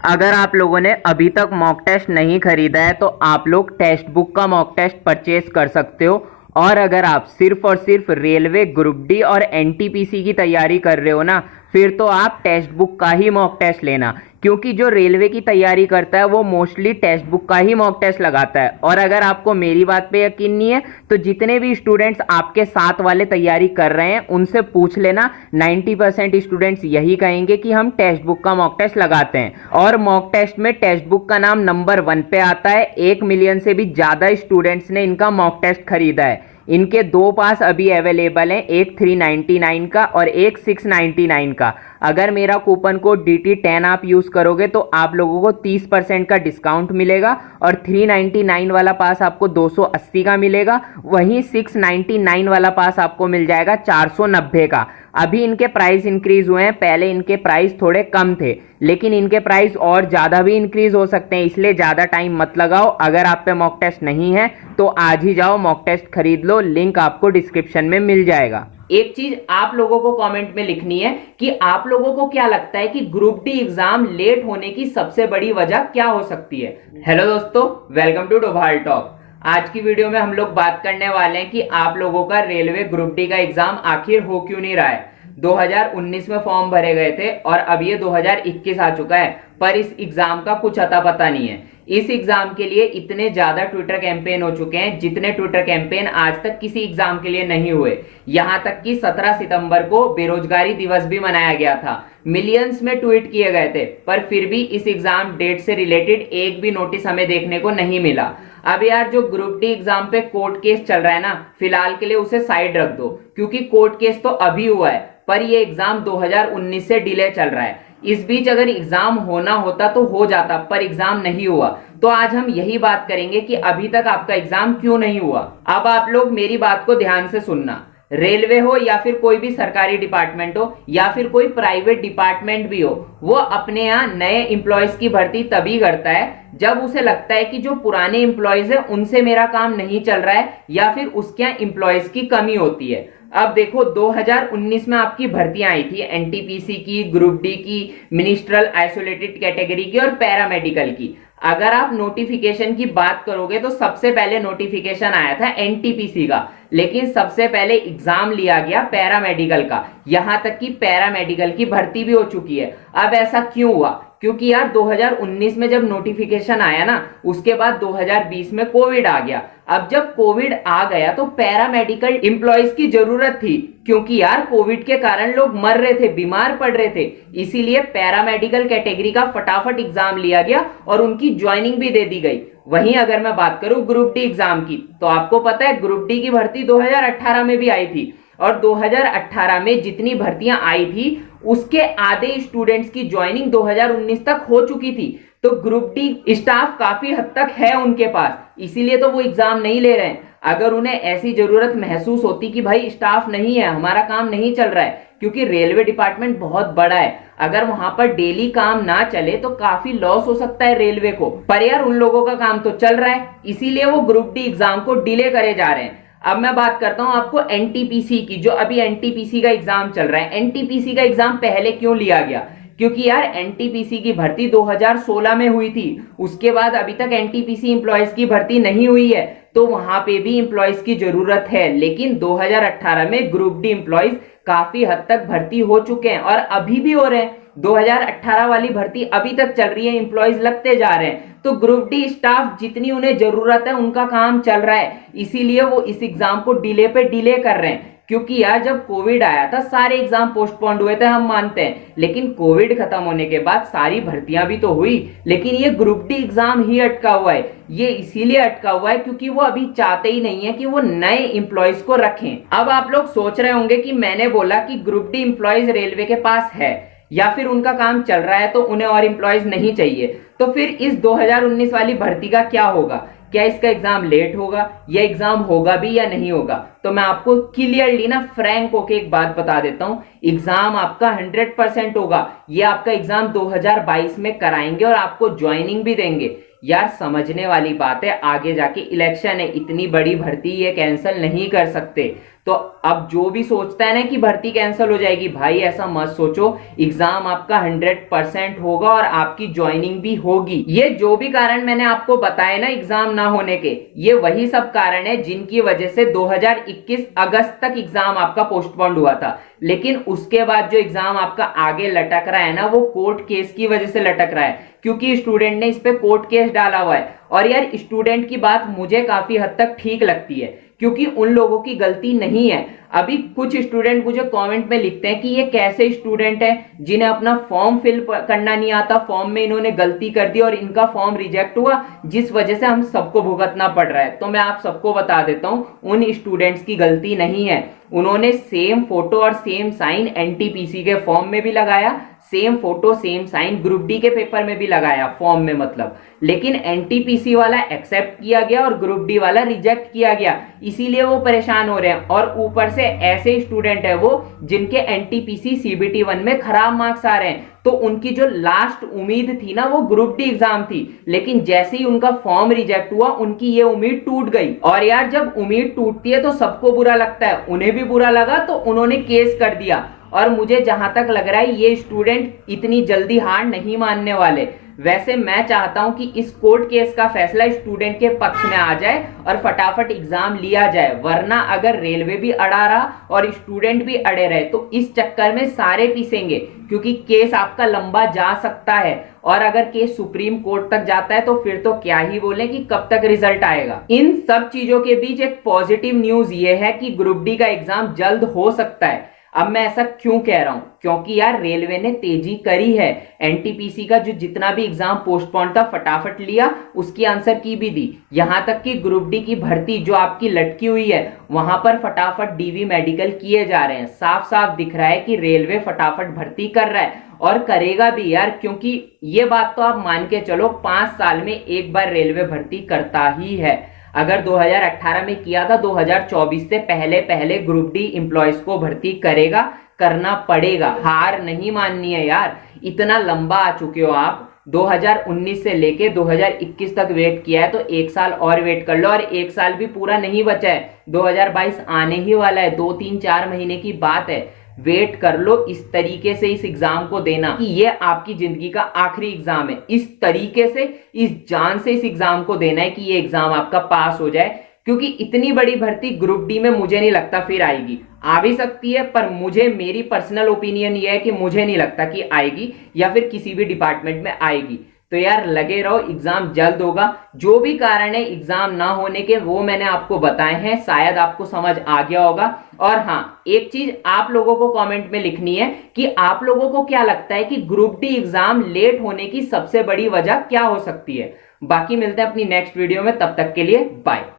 अगर आप लोगों ने अभी तक मॉक टेस्ट नहीं खरीदा है तो आप लोग टेस्ट बुक का मॉक टेस्ट परचेज कर सकते हो। और अगर आप सिर्फ और सिर्फ रेलवे ग्रुप डी और एनटीपीसी की तैयारी कर रहे हो ना, फिर तो आप टेस्ट बुक का ही मॉक टेस्ट लेना, क्योंकि जो रेलवे की तैयारी करता है वो मोस्टली टेस्ट बुक का ही मॉक टेस्ट लगाता है। और अगर आपको मेरी बात पे यकीन नहीं है तो जितने भी स्टूडेंट्स आपके साथ वाले तैयारी कर रहे हैं उनसे पूछ लेना, 90% स्टूडेंट्स यही कहेंगे कि हम टेस्ट बुक का मॉक टेस्ट लगाते हैं। और मॉक टेस्ट में टेस्ट बुक का नाम नंबर 1 पे आता है। 1 मिलियन से भी ज़्यादा स्टूडेंट्स ने इनका मॉक टेस्ट खरीदा है। इनके 2 पास अभी अवेलेबल हैं, एक 399 का और एक 699 का। अगर मेरा कूपन कोड DT10 आप यूज़ करोगे तो आप लोगों को 30% का डिस्काउंट मिलेगा और 399 वाला पास आपको 280 का मिलेगा। वहीं 699 वाला पास आपको मिल जाएगा 490 का। अभी इनके प्राइस इंक्रीज हुए हैं, पहले इनके प्राइस थोड़े कम थे, लेकिन इनके प्राइस और ज़्यादा भी इंक्रीज हो सकते हैं, इसलिए ज़्यादा टाइम मत लगाओ। अगर आप पे मॉक टेस्ट नहीं है तो आज ही जाओ मॉक टेस्ट खरीद लो, लिंक आपको डिस्क्रिप्शन में मिल जाएगा। एक चीज आप लोगों को कमेंट में लिखनी है कि आप लोगों को क्या लगता है कि ग्रुप डी एग्जाम लेट होने की सबसे बड़ी वजह क्या हो सकती है। हेलो दोस्तों, वेलकम टू डोभाल टॉक। आज की वीडियो में हम लोग बात करने वाले हैं कि आप लोगों का रेलवे ग्रुप डी का एग्जाम आखिर हो क्यों नहीं रहा है। 2019 में फॉर्म भरे गए थे और अब ये 2021 आ चुका है, पर इस एग्जाम का कुछ अता पता नहीं है। इस एग्जाम के लिए इतने ज्यादा ट्विटर कैंपेन हो चुके हैं जितने ट्विटर कैंपेन आज तक किसी एग्जाम के लिए नहीं हुए। यहां तक कि 17 सितंबर को बेरोजगारी दिवस भी मनाया गया था, मिलियंस में ट्वीट किए गए थे, पर फिर भी इस एग्जाम डेट से रिलेटेड एक भी नोटिस हमें देखने को नहीं मिला। अब यार जो ग्रुप डी एग्जाम पे कोर्ट केस चल रहा है ना, फिलहाल के लिए उसे साइड रख दो, क्योंकि कोर्ट केस तो अभी हुआ है, पर ये एग्जाम 2019 से डिले चल रहा है। इस बीच अगर एग्जाम होना होता तो हो जाता, पर एग्जाम नहीं हुआ। तो आज हम यही बात करेंगे कि अभी तक आपका एग्जाम क्यों नहीं हुआ। अब आप लोग मेरी बात को ध्यान से सुनना। रेलवे हो या फिर कोई भी सरकारी डिपार्टमेंट हो या फिर कोई प्राइवेट डिपार्टमेंट भी हो, वो अपने यहाँ नए एम्प्लॉयज की भर्ती तभी करता है जब उसे लगता है कि जो पुराने एम्प्लॉयज है उनसे मेरा काम नहीं चल रहा है या फिर उसके यहाँ एम्प्लॉयज की कमी होती है। अब देखो 2019 में आपकी भर्तियां आई थी, एनटीपीसी की, ग्रुप डी की, मिनिस्ट्रल आइसोलेटेड कैटेगरी की और पैरामेडिकल की। अगर आप नोटिफिकेशन की बात करोगे तो सबसे पहले नोटिफिकेशन आया था एनटीपीसी का, लेकिन सबसे पहले एग्जाम लिया गया पैरामेडिकल का। यहां तक कि पैरामेडिकल की भर्ती भी हो चुकी है। अब ऐसा क्यों हुआ? क्योंकि यार 2019 में जब नोटिफिकेशन आया ना, उसके बाद 2020 में कोविड आ गया। अब जब कोविड आ गया तो पैरामेडिकल एम्प्लॉयज की जरूरत थी, क्योंकि यार कोविड के कारण लोग मर रहे थे, बीमार पड़ रहे थे, इसीलिए पैरामेडिकल कैटेगरी का फटाफट एग्जाम लिया गया और उनकी ज्वाइनिंग भी दे दी गई। वहीं अगर मैं बात करूं ग्रुप डी एग्जाम की, तो आपको पता है ग्रुप डी की भर्ती 2018 में भी आई थी और 2018 में जितनी भर्तियां आई थी उसके आधे स्टूडेंट्स की ज्वाइनिंग 2019 तक हो चुकी थी। तो ग्रुप डी स्टाफ काफी हद तक है उनके पास, इसीलिए तो वो एग्जाम नहीं ले रहे हैं। अगर उन्हें ऐसी जरूरत महसूस होती कि भाई स्टाफ नहीं है, हमारा काम नहीं चल रहा है, क्योंकि रेलवे डिपार्टमेंट बहुत बड़ा है, अगर वहां पर डेली काम ना चले तो काफी लॉस हो सकता है रेलवे को। पर यार उन लोगों का काम तो चल रहा है, इसीलिए वो ग्रुप डी एग्जाम को डिले करे जा रहे हैं। अब मैं बात करता हूं आपको एनटीपीसी की, जो अभी एनटीपीसी का एग्जाम चल रहा है। एनटीपीसी का एग्जाम पहले क्यों लिया गया? क्योंकि यार एनटीपीसी की भर्ती 2016 में हुई थी, उसके बाद अभी तक एनटीपीसी एम्प्लॉयज की भर्ती नहीं हुई है, तो वहां पे भी एम्प्लॉयज की जरूरत है। लेकिन 2018 में ग्रुप डी एम्प्लॉयज काफी हद तक भर्ती हो चुके हैं और अभी भी हो रहे हैं। 2018 वाली भर्ती अभी तक चल रही है, एम्प्लॉयज लगते जा रहे हैं। तो ग्रुप डी स्टाफ जितनी उन्हें जरूरत है उनका काम चल रहा है, इसीलिए वो इस एग्जाम को डिले पे डिले कर रहे हैं। क्योंकि यार जब कोविड आया था सारे एग्जाम पोस्टपोन्ड हुए थे, हम मानते हैं, लेकिन कोविड खत्म होने के बाद सारी भर्तियां भी तो हुई, लेकिन ये ग्रुप डी एग्जाम ही अटका हुआ है। ये इसीलिए अटका हुआ है क्योंकि वो अभी चाहते ही नहीं है कि वो नए एम्प्लॉयज को रखें। अब आप लोग सोच रहे होंगे कि मैंने बोला कि ग्रुप डी एम्प्लॉयज रेलवे के पास है या फिर उनका काम चल रहा है तो उन्हें और एम्प्लॉयज नहीं चाहिए, तो फिर इस 2019 वाली भर्ती का क्या होगा? क्या इसका एग्जाम लेट होगा या एग्जाम होगा भी या नहीं होगा? तो मैं आपको क्लियरली ना फ्रैंक होके एक बात बता देता हूं, एग्जाम आपका 100% होगा। ये आपका एग्जाम 2022 में कराएंगे और आपको ज्वाइनिंग भी देंगे। यार समझने वाली बात है, आगे जाके इलेक्शन है, इतनी बड़ी भर्ती ये कैंसिल नहीं कर सकते। तो तो अब जो भी सोचता है ना कि भर्ती कैंसिल हो जाएगी, भाई ऐसा मत सोचो। एग्जाम आपका 100% होगा और आपकी ज्वाइनिंग भी होगी। ये जो भी कारण मैंने आपको बताए ना एग्जाम ना होने के, ये वही सब कारण है जिनकी वजह से 2021 अगस्त तक एग्जाम आपका पोस्टपोन्ड हुआ था। लेकिन उसके बाद जो एग्जाम आपका आगे लटक रहा है ना, वो कोर्ट केस की वजह से लटक रहा है, क्योंकि स्टूडेंट ने इस पे कोर्ट केस डाला हुआ है। और यार स्टूडेंट की बात मुझे काफी हद तक ठीक लगती है, क्योंकि उन लोगों की गलती नहीं है। अभी कुछ स्टूडेंट मुझे कमेंट में लिखते हैं कि ये कैसे स्टूडेंट है जिन्हें अपना फॉर्म फिल करना नहीं आता, फॉर्म में इन्होंने गलती कर दी और इनका फॉर्म रिजेक्ट हुआ, जिस वजह से हम सबको भुगतना पड़ रहा है। तो मैं आप सबको बता देता हूं, उन स्टूडेंट्स की गलती नहीं है। उन्होंने सेम फोटो और सेम साइन एनटीपीसी के फॉर्म में भी लगाया, same photo same sign group D के पेपर में भी लगाया, फॉर्म में मतलब। लेकिन एनटीपीसी वाला एक्सेप्ट किया गया और ग्रुप डी वाला रिजेक्ट किया गया, इसीलिए वो परेशान हो रहे हैं। और ऊपर से ऐसे स्टूडेंट है वो जिनके एनटीपीसी सीबीटी 1 में खराब मार्क्स आ रहे हैं, तो उनकी जो लास्ट उम्मीद थी ना वो ग्रुप डी एग्जाम थी। लेकिन जैसे ही उनका फॉर्म रिजेक्ट हुआ, उनकी ये उम्मीद टूट गई। और यार जब उम्मीद टूटती है तो सबको बुरा लगता है, उन्हें भी बुरा लगा तो उन्होंने केस कर दिया। और मुझे जहां तक लग रहा है ये स्टूडेंट इतनी जल्दी हार नहीं मानने वाले। वैसे मैं चाहता हूं कि इस कोर्ट केस का फैसला स्टूडेंट के पक्ष में आ जाए और फटाफट एग्जाम लिया जाए, वरना अगर रेलवे भी अड़ा रहा और स्टूडेंट भी अड़े रहे तो इस चक्कर में सारे पीसेंगे, क्योंकि केस आपका लंबा जा सकता है। और अगर केस सुप्रीम कोर्ट तक जाता है तो फिर तो क्या ही बोले कि कब तक रिजल्ट आएगा। इन सब चीजों के बीच एक पॉजिटिव न्यूज ये है कि ग्रुप डी का एग्जाम जल्द हो सकता है। अब मैं ऐसा क्यों कह रहा हूं, क्योंकि यार रेलवे ने तेजी करी है। एनटीपीसी का जो जितना भी एग्जाम पोस्टपोन था फटाफट लिया, उसकी आंसर की भी दी। यहां तक कि ग्रुप डी की भर्ती जो आपकी लटकी हुई है वहां पर फटाफट डीवी मेडिकल किए जा रहे हैं। साफ साफ दिख रहा है कि रेलवे फटाफट भर्ती कर रहा है और करेगा भी यार, क्योंकि ये बात तो आप मान के चलो 5 साल में एक बार रेलवे भर्ती करता ही है। अगर 2018 में किया था, 2024 से पहले पहले ग्रुप डी एम्प्लॉयज को भर्ती करेगा, करना पड़ेगा। हार नहीं माननी है यार, इतना लंबा आ चुके हो आप। 2019 से लेके 2021 तक वेट किया है, तो 1 साल और वेट कर लो। और 1 साल भी पूरा नहीं बचा है, 2022 आने ही वाला है, 2-3-4 महीने की बात है। वेट कर लो, इस तरीके से इस एग्जाम को देना कि ये आपकी जिंदगी का आखिरी एग्जाम है। इस तरीके से, इस जान से इस एग्जाम को देना है कि ये एग्जाम आपका पास हो जाए, क्योंकि इतनी बड़ी भर्ती ग्रुप डी में मुझे नहीं लगता फिर आएगी। आ भी सकती है, पर मुझे, मेरी पर्सनल ओपिनियन ये है कि मुझे नहीं लगता कि आएगी या फिर किसी भी डिपार्टमेंट में आएगी। तो यार लगे रहो, एग्जाम जल्द होगा। जो भी कारण है एग्जाम ना होने के वो मैंने आपको बताए हैं, शायद आपको समझ आ गया होगा। और हाँ, एक चीज आप लोगों को कमेंट में लिखनी है कि आप लोगों को क्या लगता है कि ग्रुप डी एग्जाम लेट होने की सबसे बड़ी वजह क्या हो सकती है। बाकी मिलते हैं अपनी नेक्स्ट वीडियो में, तब तक के लिए बाय।